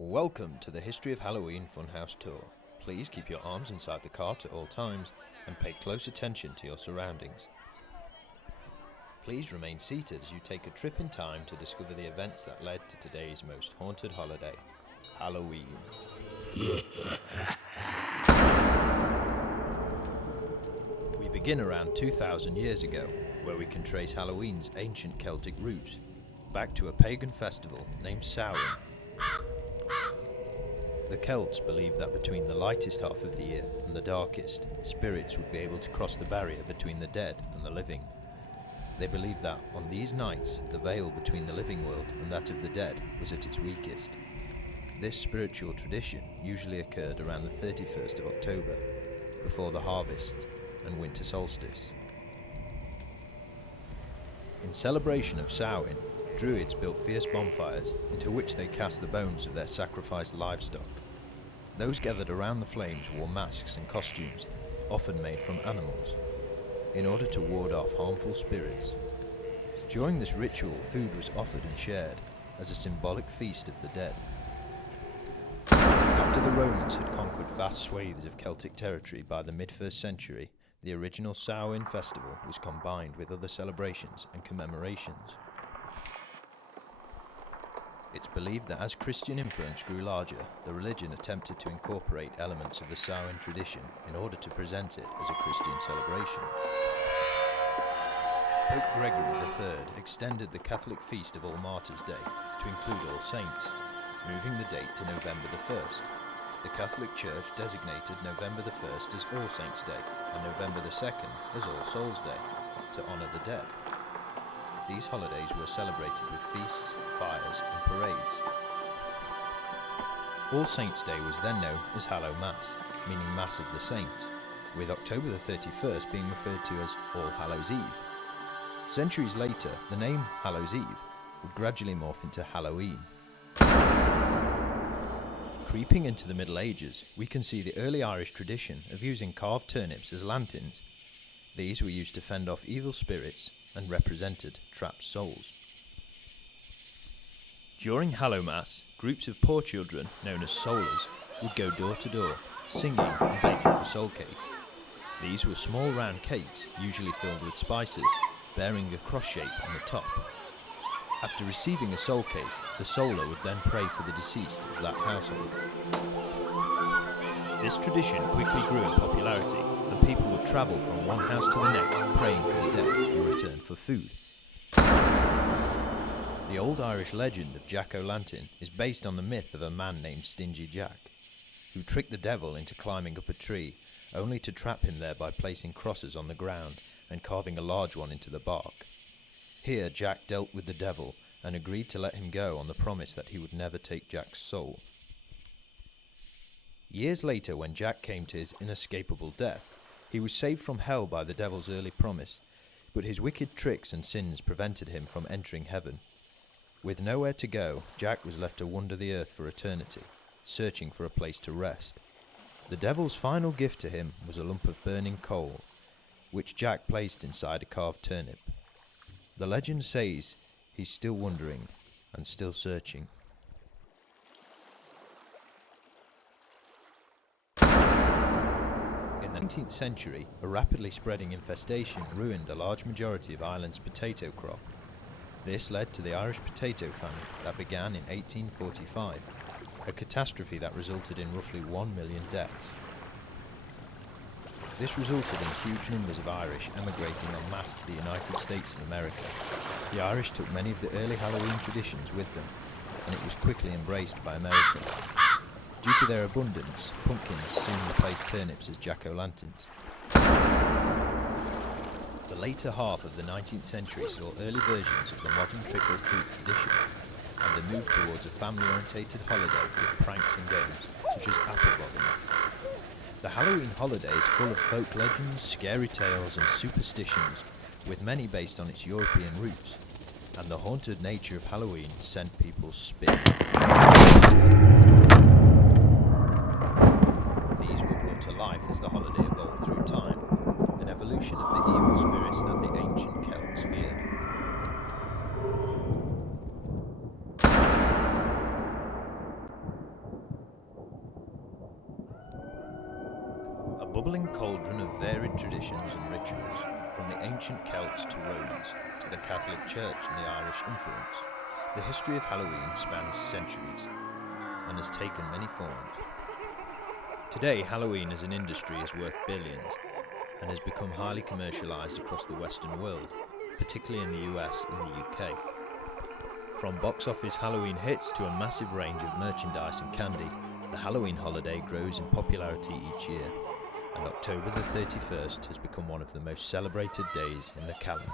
Welcome to the History of Halloween Funhouse Tour. Please keep your arms inside the cart at all times and pay close attention to your surroundings. Please remain seated as you take a trip in time to discover the events that led to today's most haunted holiday, Halloween. We begin around 2,000 years ago, where we can trace Halloween's ancient Celtic roots, back to a pagan festival named Samhain. The Celts believed that between the lightest half of the year and the darkest, spirits would be able to cross the barrier between the dead and the living. They believed that, on these nights, the veil between the living world and that of the dead was at its weakest. This spiritual tradition usually occurred around the 31st of October, before the harvest and winter solstice. In celebration of Samhain, Druids built fierce bonfires into which they cast the bones of their sacrificed livestock. Those gathered around the flames wore masks and costumes, often made from animals, in order to ward off harmful spirits. During this ritual, food was offered and shared as a symbolic feast of the dead. After the Romans had conquered vast swathes of Celtic territory by the mid-1st century, the original Samhain festival was combined with other celebrations and commemorations. It's believed that as Christian influence grew larger, the religion attempted to incorporate elements of the Samhain tradition in order to present it as a Christian celebration. Pope Gregory III extended the Catholic Feast of All Martyrs' Day to include All Saints, moving the date to November the 1st. The Catholic Church designated November the 1st as All Saints' Day and November the 2nd as All Souls' Day, to honour the dead. These holidays were celebrated with feasts, fires and parades. All Saints' Day was then known as Hallow Mass, meaning Mass of the Saints, with October the 31st being referred to as All Hallows' Eve. Centuries later, the name Hallows' Eve would gradually morph into Halloween. Creeping into the Middle Ages, we can see the early Irish tradition of using carved turnips as lanterns. These were used to fend off evil spirits and represented trapped souls. During Hallowmass, groups of poor children, known as soulers, would go door to door, singing and begging for soul cakes. These were small round cakes, usually filled with spices, bearing a cross shape on the top. After receiving a soul cake, the souler would then pray for the deceased of that household. This tradition quickly grew in popularity, and people would travel from one house to the next, praying for the dead in return for food. The old Irish legend of Jack-o'-lantern is based on the myth of a man named Stingy Jack, who tricked the devil into climbing up a tree, only to trap him there by placing crosses on the ground and carving a large one into the bark. Here Jack dealt with the devil and agreed to let him go on the promise that he would never take Jack's soul. Years later, when Jack came to his inescapable death, he was saved from hell by the devil's early promise, but his wicked tricks and sins prevented him from entering heaven. With nowhere to go, Jack was left to wander the earth for eternity, searching for a place to rest. The devil's final gift to him was a lump of burning coal, which Jack placed inside a carved turnip. The legend says he's still wandering and still searching. In the 19th century, a rapidly spreading infestation ruined a large majority of Ireland's potato crop. This led to the Irish potato famine that began in 1845, a catastrophe that resulted in roughly 1 million deaths. This resulted in huge numbers of Irish emigrating en masse to the United States of America. The Irish took many of the early Halloween traditions with them, and it was quickly embraced by America. Due to their abundance, pumpkins soon replaced turnips as jack-o'-lanterns. The later half of the 19th century saw early versions of the modern trick-or-treat tradition, and a move towards a family-orientated holiday with pranks and games, such as apple bobbing. The Halloween holiday is full of folk legends, scary tales and superstitions, with many based on its European roots, and the haunted nature of Halloween sent people spinning. These were brought to life as the holiday evolved through time, an evolution of the evil spirits that the ancient Celts feared. bubbling cauldron of varied traditions and rituals, from the ancient Celts to Romans, to the Catholic Church and the Irish influence. The history of Halloween spans centuries and has taken many forms. Today, Halloween as an industry is worth billions and has become highly commercialised across the Western world, particularly in the US and the UK. From box office Halloween hits to a massive range of merchandise and candy, the Halloween holiday grows in popularity each year, and October the 31st has become one of the most celebrated days in the calendar.